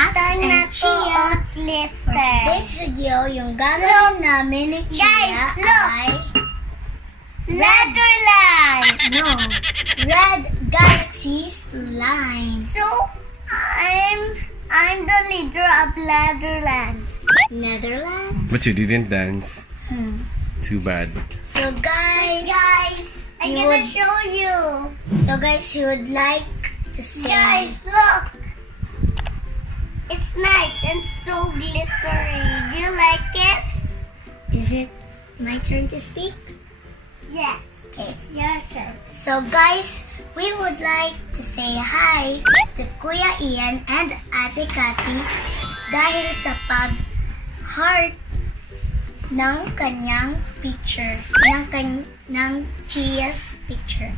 Max and Chiah. For today's video, yung gagawin namin ni Chiah ay Netherlands! No, Red Galaxy Slime. So, I'm the leader of Netherlands. Netherlands? But you didn't dance. Too bad. So guys, I'm you gonna would- show you. So guys, you would like to say Guys, look. It's nice and so glittery. Do you like it? Is it my turn to speak? Yes. Okay. It's your turn. So guys, we would like to say hi to Kuya Ian and Ate Cathy dahil sa pag-heart ng kanyang picture, ng Chiah's picture.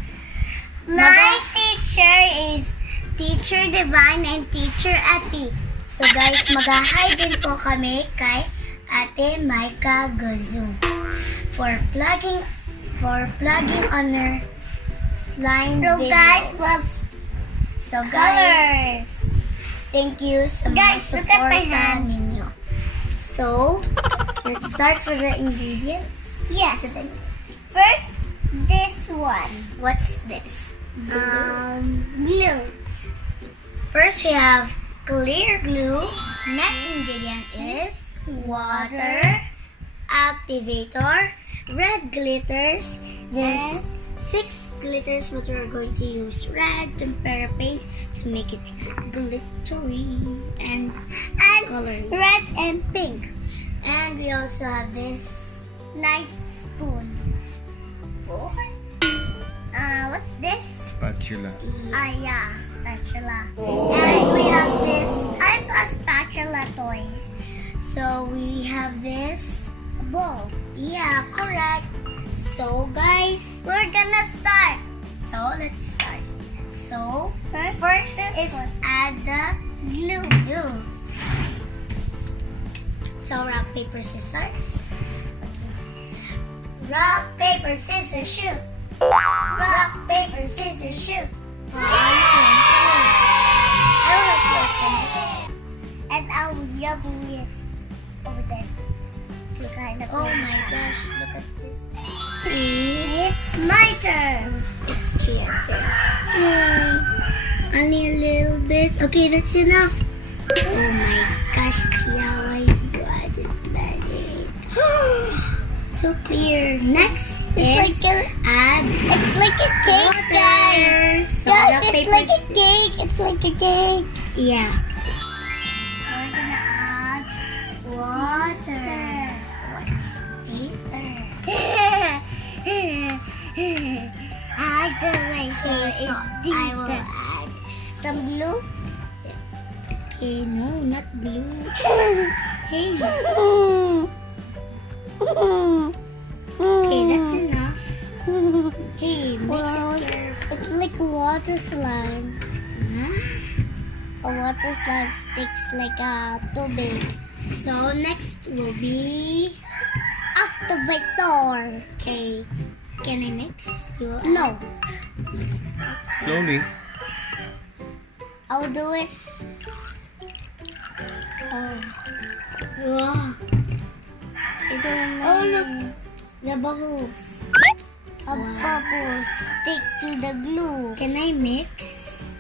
My teacher is Teacher Divine and Teacher Epi. So guys, mag-hi din po kami kay Ate Maika Gozu for plugging on her slime So videos. guys, well, So guys, colors. thank you sa mga Guys, look at my suporta hands. ninyo. So, let's start for the ingredients. Yes. To the- First, this one. What's this? Glue. First, we have clear glue. Next ingredient is water, activator, red glitters. There's 6 glitters, but we're going to use red tempera paint to make it glittery and coloring. Red and pink. And we also have this Nice spoon. What's this? Spatula. Yeah, spatula. and we have this. I'm a spatula toy. So we have this. Bowl. Yeah, correct. So guys, We're gonna start. so let's start. So First is add the glue. glue. So rock, paper, scissors. Rock, paper, scissors, shoot. Rock, paper, scissors, shoot. I will help you open it. And I'll yabble it over there. To kind of Oh my gosh, look at this. It's my turn. It's Chiah's turn. Only a little bit. Okay, that's enough. Oh my gosh, Chiah, why did you add it magic? So clear. Next is add It's like a cake, guys. So Guys, rock, it's paper, like a cake. It's like a cake. yeah. We're gonna add water. What's deeper? Aggravator Okay, is so I will deeper. add. Some glue. Okay, no, not blue. Hey. Okay, that's enough. Hey, mix Wow, it careful. it's like water slime. Huh? A water slime sticks like a tubig. So next will be. Activator. Okay, can I mix? You will No, Slowly. I'll do it. add- Wow. Oh, look. The bubbles. A bubble stick to the glue. Can I mix?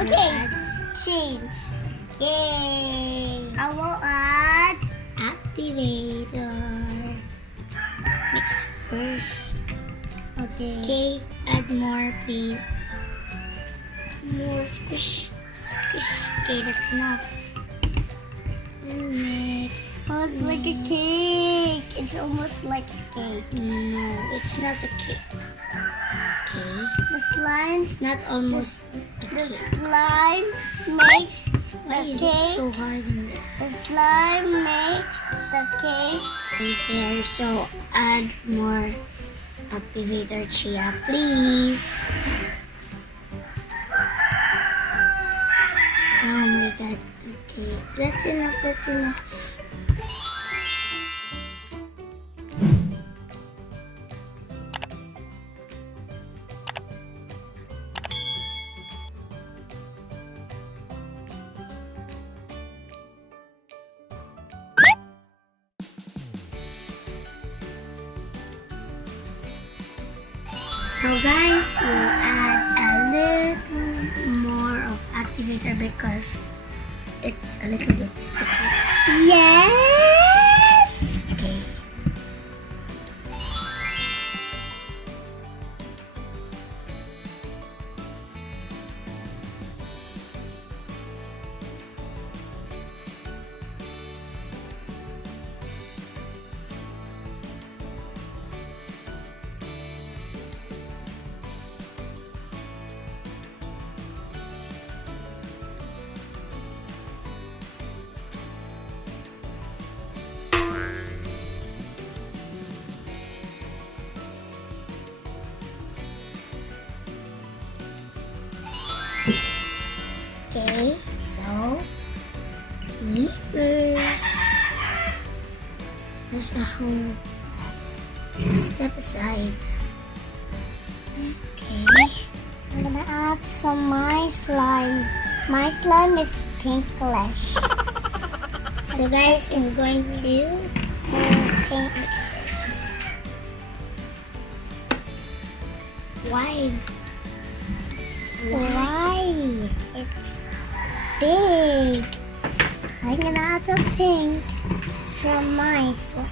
Okay, change. Yay! I will add. Activator. Mix first. Okay. Okay, add more, please. More squish, squish. Okay, that's enough. And mix. Oh, it's like a cake. It's almost like a cake. No, it's not a cake. Okay, The slime, it's not almost a the cake. slime makes Why the is it cake. so hard in this? The slime makes the cake. Right there, so add more activator, Chiah, please. Oh my god. Okay, that's enough, that's enough. So guys, we'll add a little more of activator because it's a little bit sticky. Yes! Okay. Okay, so me first. There's a whole step aside. Okay. I'm gonna add some my slime. My slime is pinkish. So guys, I'm going to Pink. mix it. Why? Why? It's big. I'm gonna add some pink from my slime.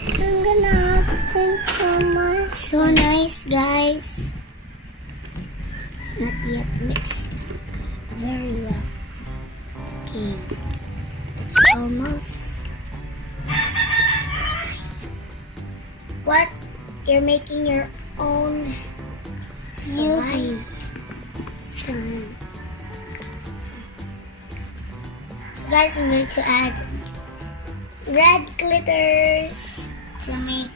I'm gonna add pink from my. So nice, guys. It's not yet mixed very well. Okay, it's almost. What? You're making your own slime. Slime. So guys, I'm going to add red glitters to make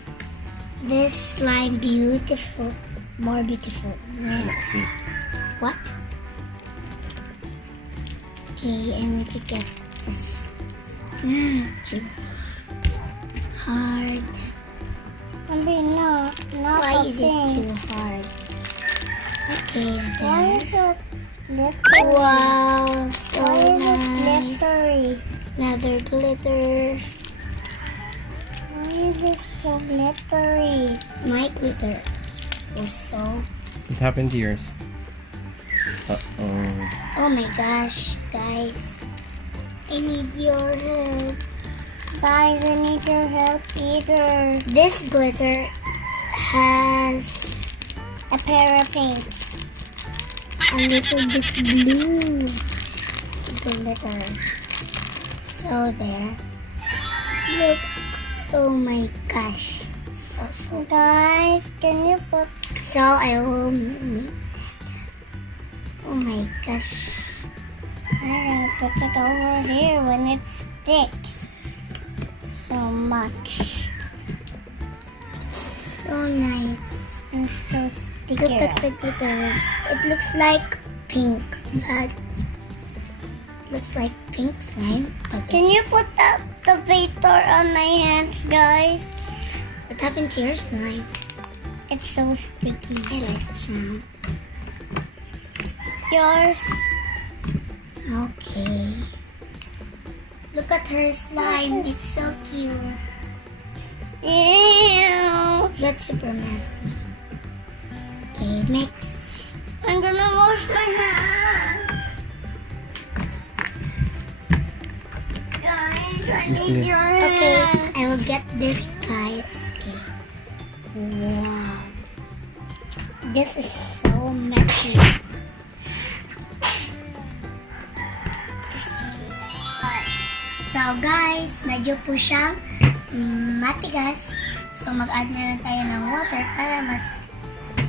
this slime beautiful, more beautiful. Maxi. What? Okay, I need to get this too hard. Maybe no, not Why the is pink. it too hard? Okay, Why there. is it glittery? Wow, so Why is it nice. glittery? Another glitter. Why is it so glittery? My glitter is so. What happened to yours? Uh-oh. Oh my gosh, guys. I need your help. Guys, I need your help either. This glitter has A pair of paint. a little bit blue glitter. So there. Look. Oh my gosh. So. Guys, can you put So I will. Oh my gosh. I'm gonna put it over here when it sticks so much. So nice. And so sticky. Look at the glitters. It looks like pink, but looks like pink slime. But Can you it's- put the activator on my hands, guys? What happened to your slime? It's so sticky. I like the sound. Yours? Okay. Look at her slime. It's so cute. Ew. That's super messy. Okay, mix. I'm gonna wash my hands. Guys, I need your Okay, hands. I will get this, guys. Okay. Wow. This is so messy. So guys, medyo po siyang matigas. So mag-add na lang tayo ng water para mas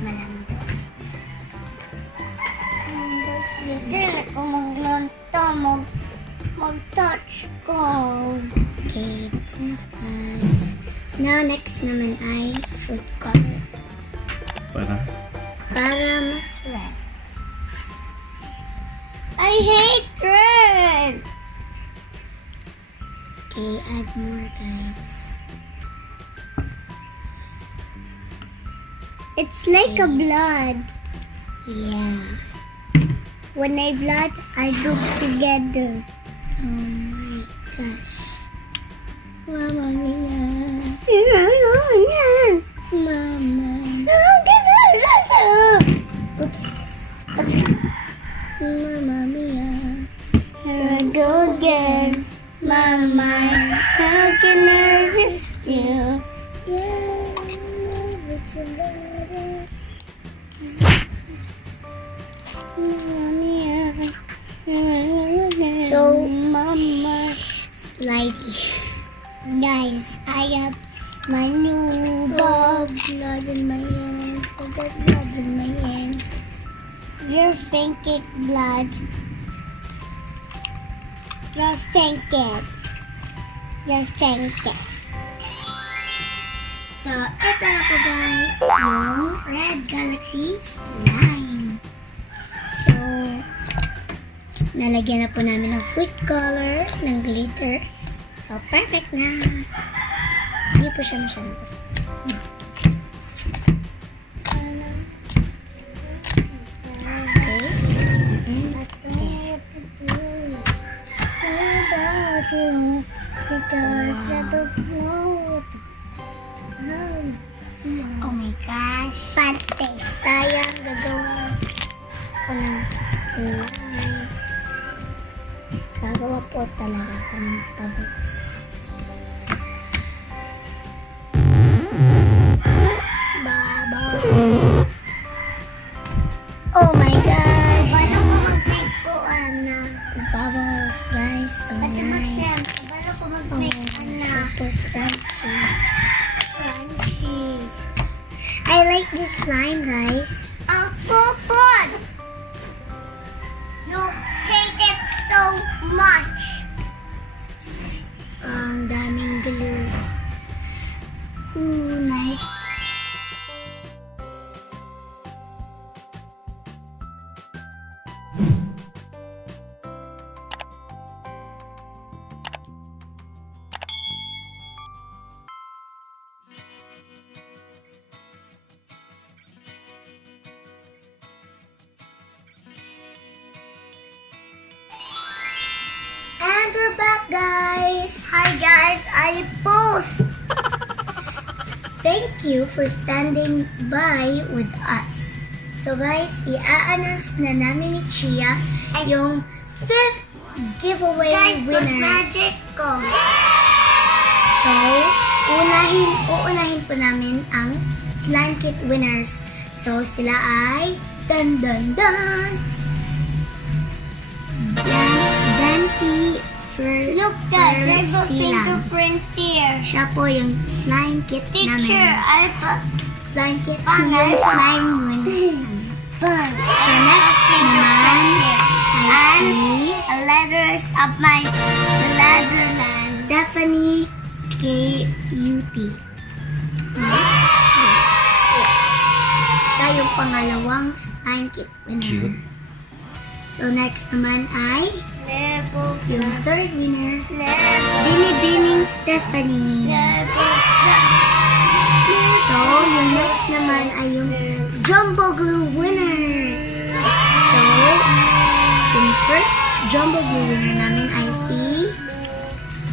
malambot. There's glitter ko maglanta, mag-touch ko. Okay, that's enough guys. Now next naman ay food color. Para mas red. I hate red. Okay, add more guys. It's like a blood. Yeah. When I blood, I look together. Oh my gosh. Mamma mia. Mama. Oops. Mama mia. Here I go again. Mama, how can I resist you? Yeah, it's a matter. So, Mama, slidey. guys, I got my new dog. Blood in my hands. I got blood in my hands. You're thinking blood. You're thinking. You're thinking. So, ito na po guys, yung Red Galaxy slime. So, nalagyan na po namin ng food color, ng glitter. So, perfect na. Hindi po siya masyado. Okay. And About you, because I don't know how. oh my gosh. Pante. Sayang gagawa ko ng slime. Gagawa po talaga ako ng bubbles. Bubbles. Oh my gosh. Paano ko mag-make ko, Ana? Bubbles, guys. So Paano nice. mag-sem? Paano ko mag-make, Oh, Ana? super crunchy. Crunchy. I like this slime, guys. Ang pupot! You hate it so much. Ang daming glue. Ooh, nice. And we're back, guys. Hi guys, I post. Thank you for standing by with us. So guys, i-announce na namin ni Chiah yung 5th giveaway Guys, winners. mag-magic ko. So, uunahin po namin ang slime kit winners. So, sila ay dan dan dan Dante Look guys, I got Silang. fingerprint here. Siya po yung slime kit Teacher, namin. I put Slime kit Pangal. yung slime winners. bug. So, next naman ay si Letters of my letters. Stephanie K.U.T. Siya yung pangalawang slime kit winner. Cute. So, next naman ay Level yung third winner, Level. Binibining Stephanie. Level. So, yung next naman ay yung Jumbo Glue winners. So, yung first Jumbo Glue winner namin ay si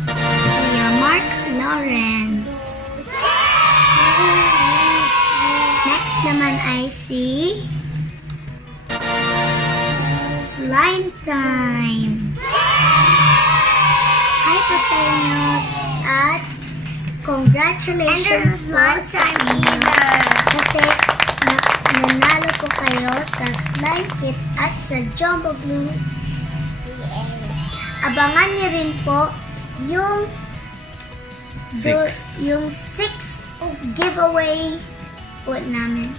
Kuya Mark Lawrence. Next naman ay si Slime Time. Hi po sa inyo at congratulations And po there's sa slime inyo time kasi nanalo po kayo sa slime kit at sa Jumbo Glue. Abangan niyo rin po yung Sixth. yung 6th giveaway po namin.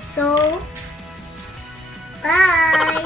So, bye!